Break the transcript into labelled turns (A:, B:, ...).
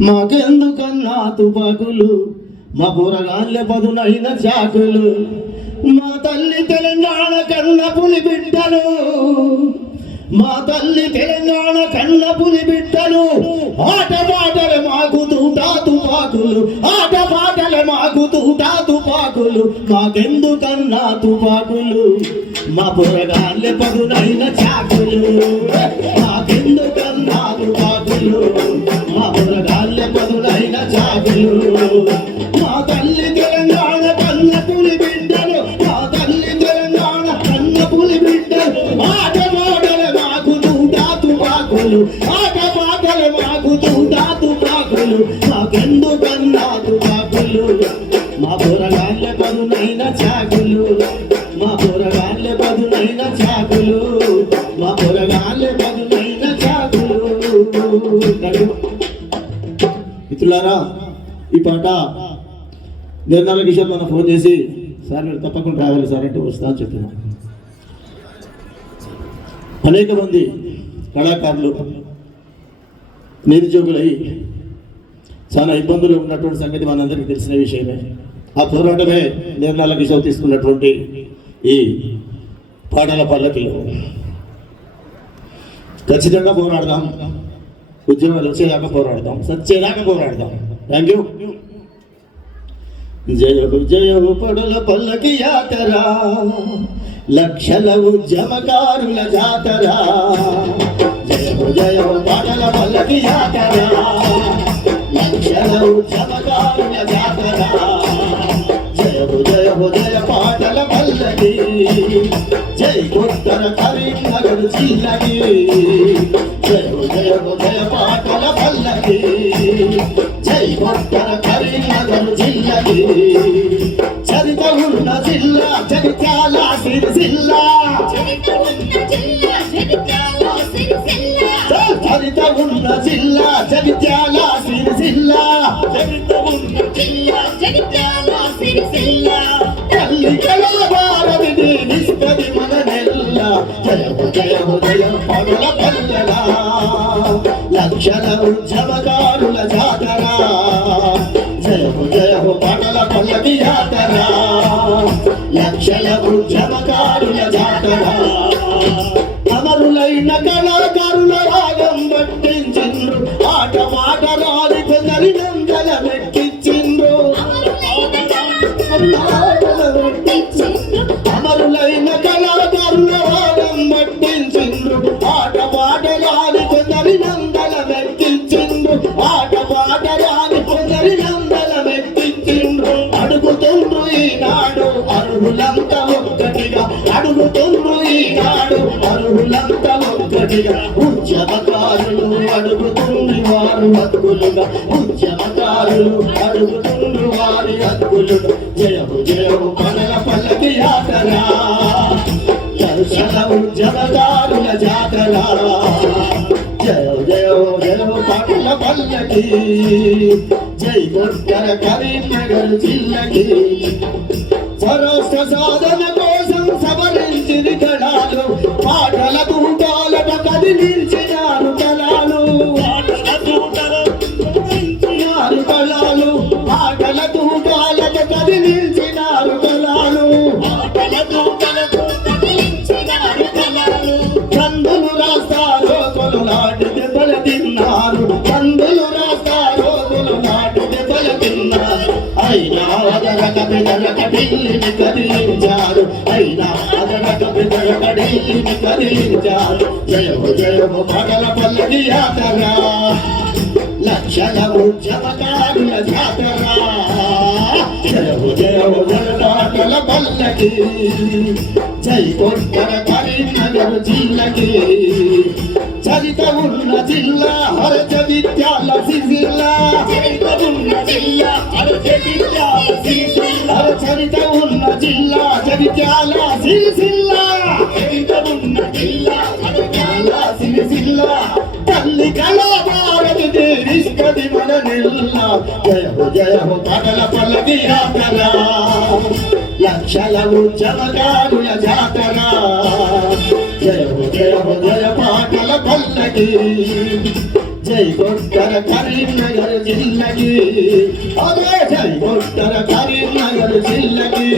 A: మాకెందుకన్నా తుపాకులు? మా బురగాళ్ళ పదునైన చాకులు. మా తల్లి తెలంగాణ కన్న పులి బిడ్డలు. మా తల్లి తెలంగాణ కన్న పులి బిడ్డలు. ఆట పాటలు మాకు తూటా తుపాకులు. ఆట పాటలు మాకు తూటా తుపాకులు. మాకెందుకన్నా తుపాకులు? మా బురగాళ్ళ పదునైన చాకులు. తుపాకులు ఆట పాటలు మాకు తూటా మాకెందు మాకెందుకన్నా తుపాకులు మా పొరగాళ్ళ పదునైన చాకులు. మా పొరగాళ్ళ పదునైన చాకులు. మా పొరగాళ్ళ పదునైన చాకులు. మిత్రులారా ఈ పాట నిర్మల కిషోర్ మన ఫోన్ చేసి సార్ మీరు తప్పకుండా రావాలి సార్ అంటే వస్తా అని చెప్పిన. అనేక మంది కళాకారులు నిరుద్యోగులై చాలా ఇబ్బందులు ఉన్నటువంటి సంగతి మనందరికీ తెలిసిన విషయమే. ఆ పోరాటమే నిర్మల కిషోర్ తీసుకున్నటువంటి ఈ పాటల పల్లకిలు. ఖచ్చితంగా పోరాడదాం. ఉద్యోగాలు వచ్చేదాకా పోరాడదాం. సచ్చేదాకా పోరాడదాం. థ్యాంక్ యూ జయము జయము పడుల పల్లకి యాతరా. లక్షల ఉద్యమకారుల జాతరా. జయము జయము పడల పల్లకి యాతరా లక్షల ఉద్యమకారుల జాతరా. జయము జయము జయ పాటల పల్లకి. జై ఉత్తర కరీంనగర్ జిల్లకి. జయము జయము జయ పాటల పల్లకి. జై ఉత్తర కరీంనగర్ జిల్లకి. చరిత ఉన్న జిల్లా జగిత్యాల సిరిసిల్ల
B: చరిత ఉన్న జిల్లా జగిత్యాల సిరిసిల్ల
A: చరిత ఉన్న జిల్లా జగిత్యాల సిరిసిల్ల.
B: చరిత ఉన్న జిల్లా జగిత్యాల సిరిసిల్ల.
A: తల్లి కలవారది నిస్తది మన నెల్ల జయము జయము జయ పగల పల్లెలా. లక్షల ఉద్యమకారుల జాతరా. జయము జయము పగల పల్లకి జాతరా. లక్షల ఉద్యమకారుల జాతరా. అమరులైన కళాకారుల రాగం పట్టించిండ్రు. ఆట పాట రాని కొందరి నందల మెట్టించిండ్రు ఆట పాట రాని కొందరి నందల మెట్టించిండ్రు అడుగుతుండ్రు ఈనాడు అరువులంతా ఒక్కటిగా. అడుగుతుండ్రు ఈనాడు అరువులంతా ఒక్కటిగా. ఉద్యమకారులు అడుగుతుండ్రు వారు హక్కులుగా ఉద్యమకారులు అడుగుతుండ్రు వారి హక్కులు జయము జయము పనుల పల్లకి యాతరా దర్శన ఉద్యమదారుల జాతర జయము జయము జయము పనుల పల్లకి జై కొట్టర కరీంనగర్ జిల్లకి స్వరాష్ట్ర సాధన కోసం సవరించింది కళాలు పాటల తూటాలట కదిలించి అయినా అదనక బెదరక ఢిల్లీని కదిలించాడు. అయినా అదనక బెదరక ఢిల్లీని కదిలించాడు. జయము జయము పగల పల్లవి యాతరా. లక్షల ఉద్యమకారుల జాతరా. జయము జయము జయదాటల పల్లకి. జై కొట్టర కరీంనగర్ జిల్లకి. చరిత ఉన్న జిల్లా హరచ విద్యాల సిరిసిల్ల
B: చరిత ఉన్న జిల్లా జగిత్యాల సిరిసిల్ల
A: హర చరిత ఉన్న జిల్లా చరిత్యాల సిరిసిల్ల
B: చరిత ఉన్న జిల్లా జగిత్యాల
A: సిరిసిల్ల తల్లి కళాభారతి దేవిస్తది మన నెల్ల జయ జయ పగల పల్లకి ఆకలా లక్షల ఉద్యమకారుల జాతర జయము జయము జయ పాటల పల్లకి. జై కొట్టర కరీంనగర్ జిల్లకి. అదే జై కొట్టర కరీంనగర్ జిల్లకి.